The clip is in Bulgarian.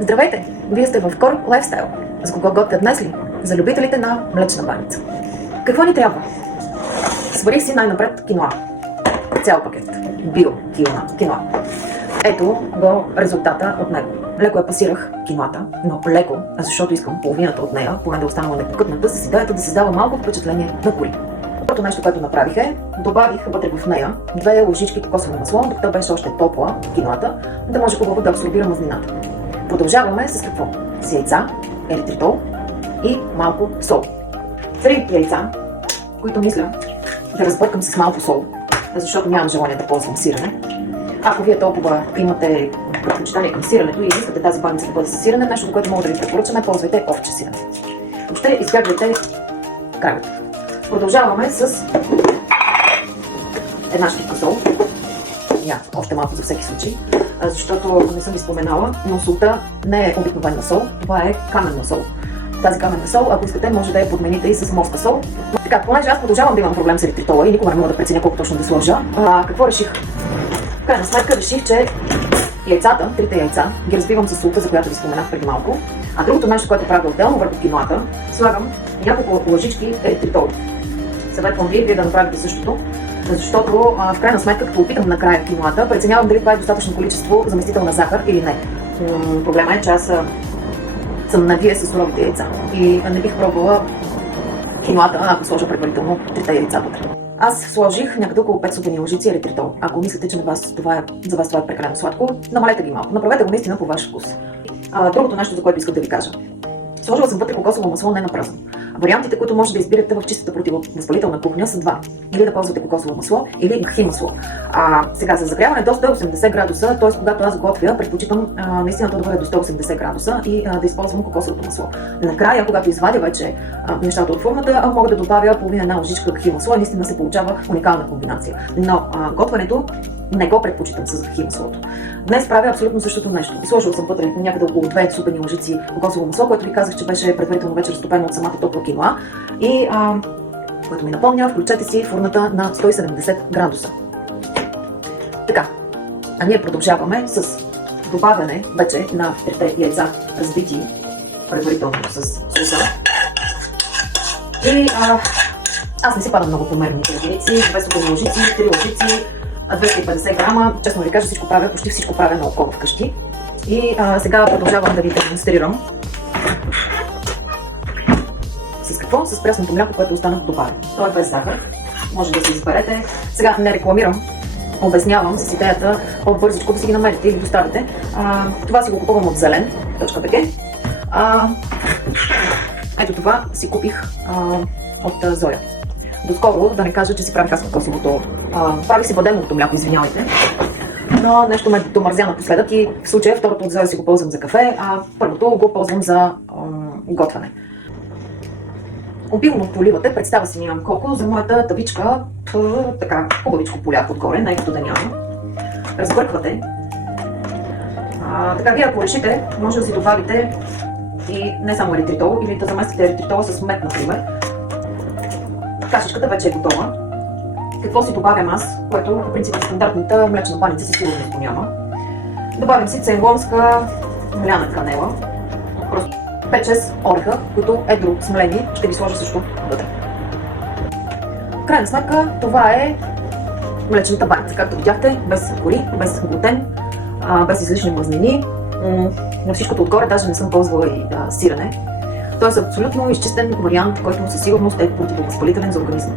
Здравейте! Вие сте в Кор Лайфстайл. С кого готвя днес ли? За любителите на млечна баница. Какво ни трябва? Сварих си най-напред киноа. Цял пакет. Био киноа. Ето го резултата от него. Леко я пасирах киноата, но леко, защото искам половината от нея, поне да останала непокътната, с идеята да създава малко впечатление на кори. Първото нещо, което направих добавих вътре в нея 2 лъжички кокосово масло, докато беше още топла киноата, да може хубаво да абсорбира мазнината. Продължаваме с какво? С яйца, еритритол и малко сол. 3 яйца, които мисля да разбъркам с малко сол, защото нямам желание да ползвам сирене. Ако вие толкова имате предпочитание към сиренето и искате тази баница да бъде с сирене, нещо, което мога да ви препоръчаме, ползвайте овче сирене. Въобще избягвайте кравето. Продължаваме с една щипка сол. Още малко за всеки случай, защото не съм ви споменала, но солта не е обикновена сол, това е каменна сол. Тази каменна сол, ако искате, може да я подмените и с морска сол. Така, понеже аз продължавам да имам проблем с еритритола и никога не мога да преценя колко точно да сложа, какво реших? В крайна сметка реших, че яйцата, 3 яйца, ги разбивам с солта, за която ви споменах преди малко. А другото нещо, което правя отделно върху киноата, слагам няколко лъжички еритритол. Съветвам вие да направите същото, защото в крайна сметка, като опитам накрая киноата, преценявам дали това е достатъчно количество заместител на захар или не. Проблема е, че аз съм навие с суровите яйца и не бих пробвала киноата, ако сложа предварително 3 яйца вътре. Аз сложих някъде около 5 супени лъжици еритритол. Ако мислите, че за вас това е прекалено сладко, намалете ги малко. Направете го наистина по ваш вкус. Другото нещо, за което исках да ви кажа. Сложила съм вътре кокосово масло не на празно. Вариантите, които може да избирате в чистата противовъзпалителна кухня, са 2. Или да ползвате кокосово масло, или кхи масло. Сега за загряване до 180 градуса, т.е. когато аз готвя, предпочитам наистина то да бъде до 180 градуса и да използвам кокосовото масло. Накрая, когато извадя вече нещата от формата, мога да добавя половина една лъжичка кхи масло и наистина се получава уникална комбинация. Но готвенето не го предпочитам с кхи маслото. Днес правя абсолютно същото нещо. Сложила съм вътре някъде около 2 супени лъжици кокосово масло, което ви казах, че беше предварително вече разтопено от самата топла киноа и което ми напомня, включете си фурната на 170 градуса. Така, а ние продължаваме с добавяне вече на 3 яйца, разбити предварително с соса. И аз не си падам много по мерните единици, 2 супени лъжици, 3 лъжици, 250 грама. Честно ви кажа, почти всичко правя на око вкъщи. И сега продължавам да ви демонстрирам. С какво? С прясното мляко, което останах да добавя. То е без захар. Може да си изберете. Сега не рекламирам, обяснявам с идеята по-бързичко да си ги намерите или доставите. Това си го купувам от zelen.bg. Ето това си купих от Зоя. Доскоро, да не кажа, че си правих аз кокосовото. Правих си бадемовото мляко, извинявайте. Но нещо ме домързя напоследък и в случая второто от Зоя си го ползвам за кафе, а първото го ползвам за готвяне. Обилно поливате, представа си нямам колко, за моята тавичка така хубавичко полях отгоре, най-като да няма. Разбърквате. Така вие ако решите, може да си добавите и не само еритритол, или да заместите еритритола с мед, например. Кашичката вече е готова. Какво си добавям аз, което в принцип стандартната млечна баница със сигурност няма. Добавям си цейлонска мляна канела. Просто 5-6 ореха, които едро смелени, ще ви сложа също вътре. В крайна сметка това е млечната баница, както видяхте, без кори, без глутен, без излишни мазнини. На всичкото отгоре даже не съм ползвала и сирене. Тоест абсолютно изчистен вариант, който със сигурност е противовъзпалителен за организма.